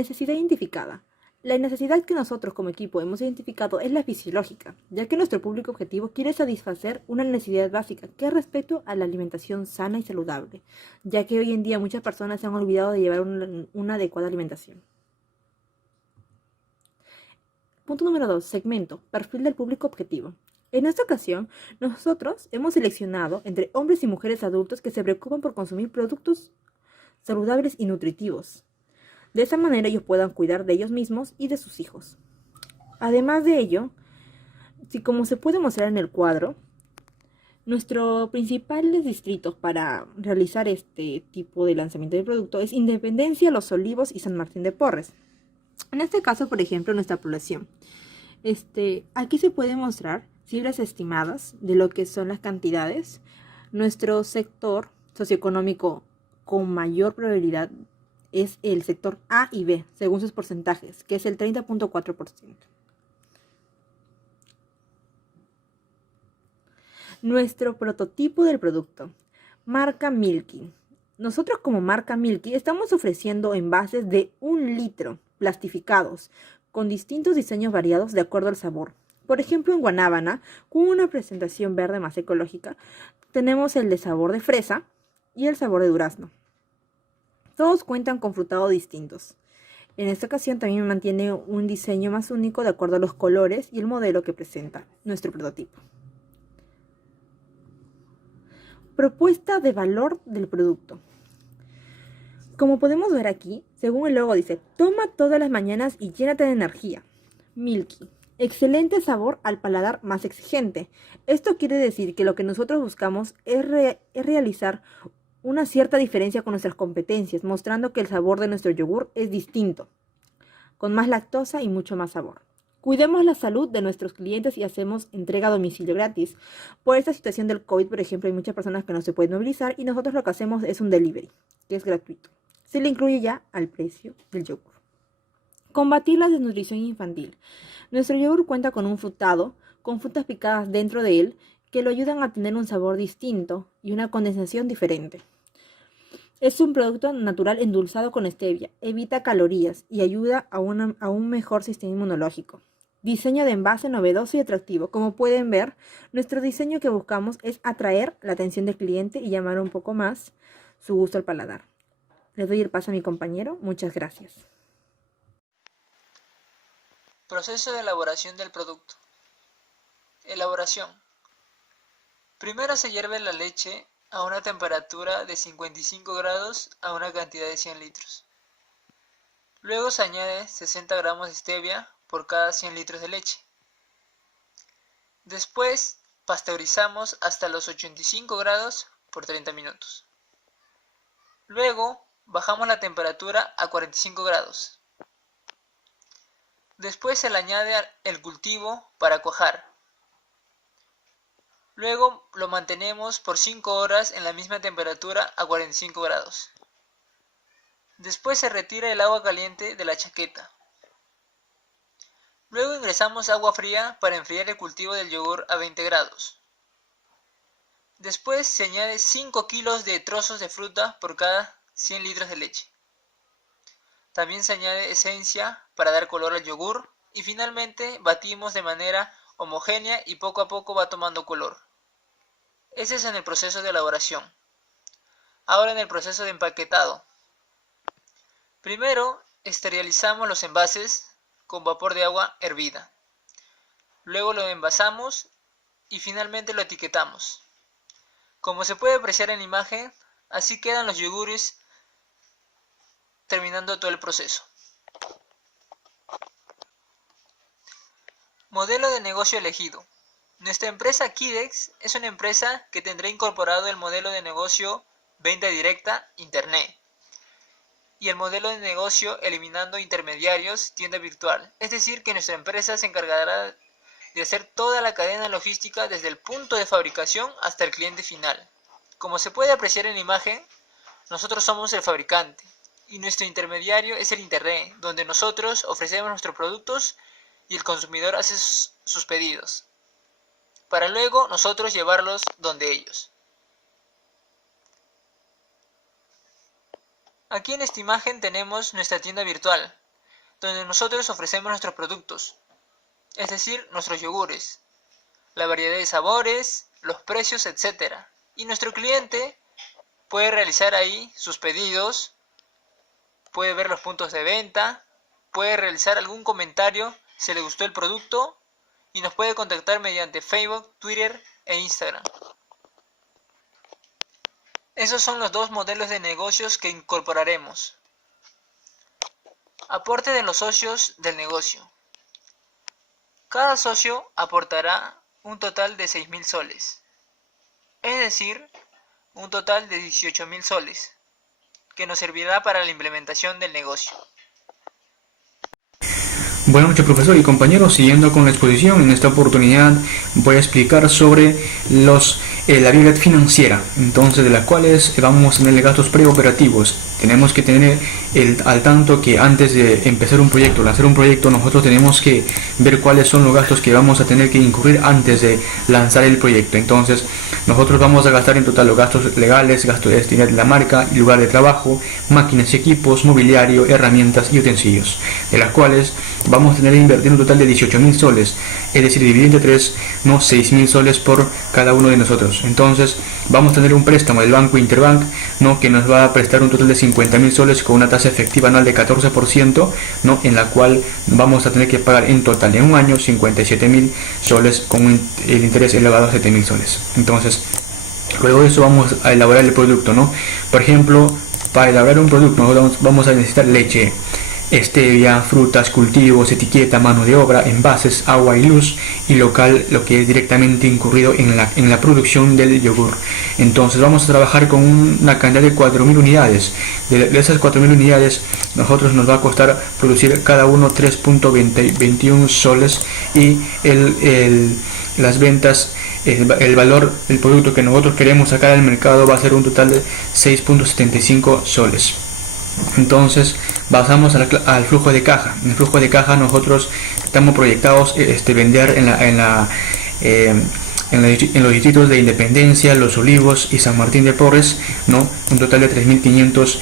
Necesidad identificada. La necesidad que nosotros como equipo hemos identificado es la fisiológica, ya que nuestro público objetivo quiere satisfacer una necesidad básica, que es respecto a la alimentación sana y saludable, ya que hoy en día muchas personas se han olvidado de llevar una adecuada alimentación. Punto número 2. Segmento. Perfil del público objetivo. En esta ocasión, nosotros hemos seleccionado entre hombres y mujeres adultos que se preocupan por consumir productos saludables y nutritivos. De esa manera ellos puedan cuidar de ellos mismos y de sus hijos. Además de ello, como se puede mostrar en el cuadro, nuestros principales distritos para realizar este tipo de lanzamiento de producto es Independencia, Los Olivos y San Martín de Porres. En este caso, por ejemplo, nuestra población. Aquí se puede mostrar cifras estimadas de lo que son las cantidades. Nuestro sector socioeconómico con mayor probabilidad es el sector A y B, según sus porcentajes, que es el 30.4%. Nuestro prototipo del producto. Marca Milky. Nosotros como marca Milky estamos ofreciendo envases de 1 litro plastificados, con distintos diseños variados de acuerdo al sabor. Por ejemplo, en Guanábana, con una presentación verde más ecológica, tenemos el de sabor de fresa y el sabor de durazno. Todos cuentan con frutados distintos. En esta ocasión también mantiene un diseño más único de acuerdo a los colores y el modelo que presenta nuestro prototipo. Propuesta de valor del producto. Como podemos ver aquí, según el logo dice, toma todas las mañanas y llénate de energía. Milky. Excelente sabor al paladar más exigente. Esto quiere decir que lo que nosotros buscamos es realizar una cierta diferencia con nuestras competencias, mostrando que el sabor de nuestro yogur es distinto, con más lactosa y mucho más sabor. Cuidemos la salud de nuestros clientes y hacemos entrega a domicilio gratis. Por esta situación del COVID, por ejemplo, hay muchas personas que no se pueden movilizar y nosotros lo que hacemos es un delivery, que es gratuito. Se le incluye ya al precio del yogur. Combatir la desnutrición infantil. Nuestro yogur cuenta con un frutado, con frutas picadas dentro de él, que lo ayudan a tener un sabor distinto y una condensación diferente. Es un producto natural endulzado con stevia, evita calorías y ayuda a un mejor sistema inmunológico. Diseño de envase novedoso y atractivo. Como pueden ver, nuestro diseño que buscamos es atraer la atención del cliente y llamar un poco más su gusto al paladar. Le doy el paso a mi compañero. Muchas gracias. Proceso de elaboración del producto. Elaboración. Primero se hierve la leche a una temperatura de 55 grados a una cantidad de 100 litros. Luego se añade 60 gramos de stevia por cada 100 litros de leche. Después pasteurizamos hasta los 85 grados por 30 minutos. Luego bajamos la temperatura a 45 grados. Después se le añade el cultivo para cuajar. Luego lo mantenemos por 5 horas en la misma temperatura a 45 grados. Después se retira el agua caliente de la chaqueta. Luego ingresamos agua fría para enfriar el cultivo del yogur a 20 grados. Después se añade 5 kilos de trozos de fruta por cada 100 litros de leche. También se añade esencia para dar color al yogur y finalmente batimos de manera homogénea y poco a poco va tomando color. Ese es en el proceso de elaboración. Ahora en el proceso de empaquetado. Primero esterilizamos los envases con vapor de agua hervida. Luego lo envasamos y finalmente lo etiquetamos. Como se puede apreciar en la imagen, así quedan los yogures terminando todo el proceso. Modelo de negocio elegido. Nuestra empresa Kidex es una empresa que tendrá incorporado el modelo de negocio venta directa, internet, y el modelo de negocio eliminando intermediarios, tienda virtual. Es decir, que nuestra empresa se encargará de hacer toda la cadena logística desde el punto de fabricación hasta el cliente final. Como se puede apreciar en la imagen, nosotros somos el fabricante y nuestro intermediario es el internet, donde nosotros ofrecemos nuestros productos y el consumidor hace sus pedidos, para luego nosotros llevarlos donde ellos. Aquí en esta imagen tenemos nuestra tienda virtual, donde nosotros ofrecemos nuestros productos, es decir, nuestros yogures, la variedad de sabores, los precios, etc. Y nuestro cliente puede realizar ahí sus pedidos, puede ver los puntos de venta, puede realizar algún comentario si le gustó el producto y nos puede contactar mediante Facebook, Twitter e Instagram. Esos son los dos modelos de negocios que incorporaremos. Aporte de los socios del negocio. Cada socio aportará un total de 6.000 soles, es decir, un total de 18.000 soles, que nos servirá para la implementación del negocio. Buenas noches, profesor y compañeros. Siguiendo con la exposición, en esta oportunidad voy a explicar sobre la viabilidad financiera, entonces de las cuales vamos a tener gastos preoperativos. Tenemos que tener al tanto que antes de empezar un proyecto, lanzar un proyecto, nosotros tenemos que ver cuáles son los gastos que vamos a tener que incurrir antes de lanzar el proyecto. Entonces nosotros vamos a gastar en total los gastos legales, gastos de la marca, lugar de trabajo, máquinas y equipos, mobiliario, herramientas y utensilios, de las cuales vamos a tener que invertir un total de 18.000 soles, es decir, dividir entre 3, no 6.000 soles por cada uno de nosotros. Entonces vamos a tener un préstamo del banco Interbank, ¿no?, que nos va a prestar un total de 50.000 soles con una tasa efectiva anual de 14%, ¿no?, en la cual vamos a tener que pagar en total en un año 57.000 soles con el interés elevado a 7.000 soles. Entonces luego de eso vamos a elaborar el producto, ¿no? Por ejemplo, para elaborar un producto nosotros vamos a necesitar leche, stevia, frutas, cultivos, etiqueta, mano de obra, envases, agua y luz, y local, lo que es directamente incurrido en la producción del yogur. Entonces vamos a trabajar con una cantidad de 4.000 unidades. De esas 4.000 unidades nosotros nos va a costar producir cada uno 3.21 soles, y las ventas, el valor del producto que nosotros queremos sacar al mercado va a ser un total de 6.75 soles. Entonces pasamos al flujo de caja. En el flujo de caja nosotros estamos proyectados vender en los distritos de Independencia, Los Olivos y San Martín de Porres, ¿no?, un total de 3.500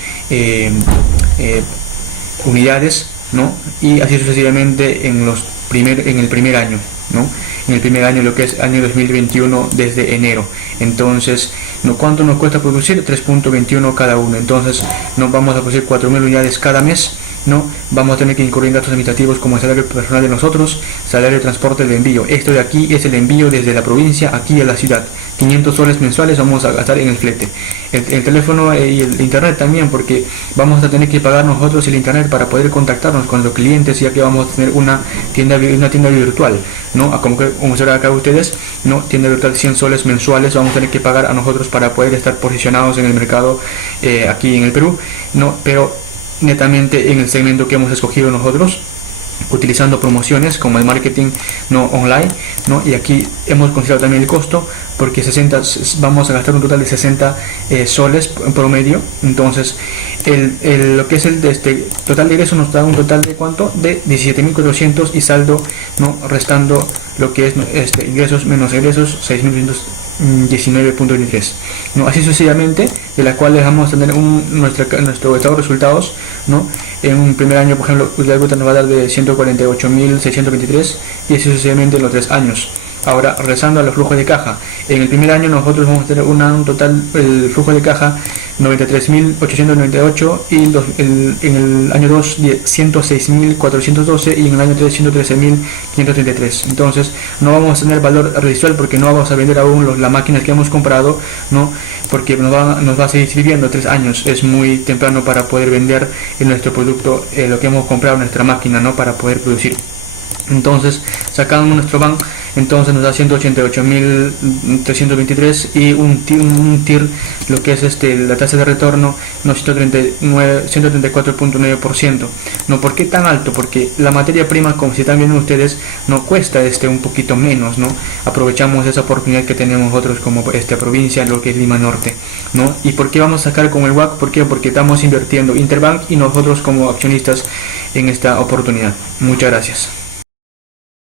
unidades, ¿no?, y así sucesivamente en el primer año, ¿no?, en el primer año, lo que es año 2021, desde enero. Entonces, ¿cuánto nos cuesta producir? 3.21 cada uno. Entonces nos vamos a producir 4.000 unidades cada mes, ¿no? Vamos a tener que incurrir en gastos administrativos como el salario personal de nosotros, salario de transporte de envío. Esto de aquí es el envío desde la provincia aquí a la ciudad. 500 soles mensuales vamos a gastar en el flete. El teléfono y el internet también, porque vamos a tener que pagar nosotros el internet para poder contactarnos con los clientes, ya que vamos a tener una tienda virtual, ¿no? Como se ve acá ustedes, ¿no?, tienda virtual, 100 soles mensuales vamos a tener que pagar a nosotros para poder estar posicionados en el mercado aquí en el Perú, ¿no?, pero netamente en el segmento que hemos escogido nosotros, utilizando promociones como el marketing no online, ¿no? Y aquí hemos considerado también el costo, porque vamos a gastar un total de 60 soles en promedio. Entonces lo que es el total de ingresos nos da un total de ¿cuánto? De 17.400, y saldo, ¿no?, restando lo que es ingresos menos egresos, 6.919.23, ¿no?, así sucesivamente, de la cual vamos a tener nuestro estado de resultados, ¿no? En un primer año, por ejemplo, la cuenta nos va a dar de 148.623, y así sucesivamente en los 3 años. Ahora, regresando a los flujos de caja, en el primer año nosotros vamos a tener un total, el flujo de caja 93.898, y en el año 2 106.412, y en el año 3 113.533. Entonces no vamos a tener valor residual, porque no vamos a vender aún las máquinas que hemos comprado, ¿no?, porque nos va a seguir sirviendo 3 años. Es muy temprano para poder vender en nuestro producto lo que hemos comprado en nuestra máquina, ¿no?, para poder producir. Entonces, sacando nuestro ban, entonces nos da 188.323, y un TIR, lo que es la tasa de retorno, no, 134.9%. ¿No? ¿Por qué tan alto? Porque la materia prima, como si están viendo ustedes, no cuesta un poquito menos, ¿no? Aprovechamos esa oportunidad que tenemos nosotros como provincia, lo que es Lima Norte, ¿no? ¿Y por qué vamos a sacar con el WAC? ¿Por qué? Porque estamos invirtiendo Interbank y nosotros como accionistas en esta oportunidad. Muchas gracias.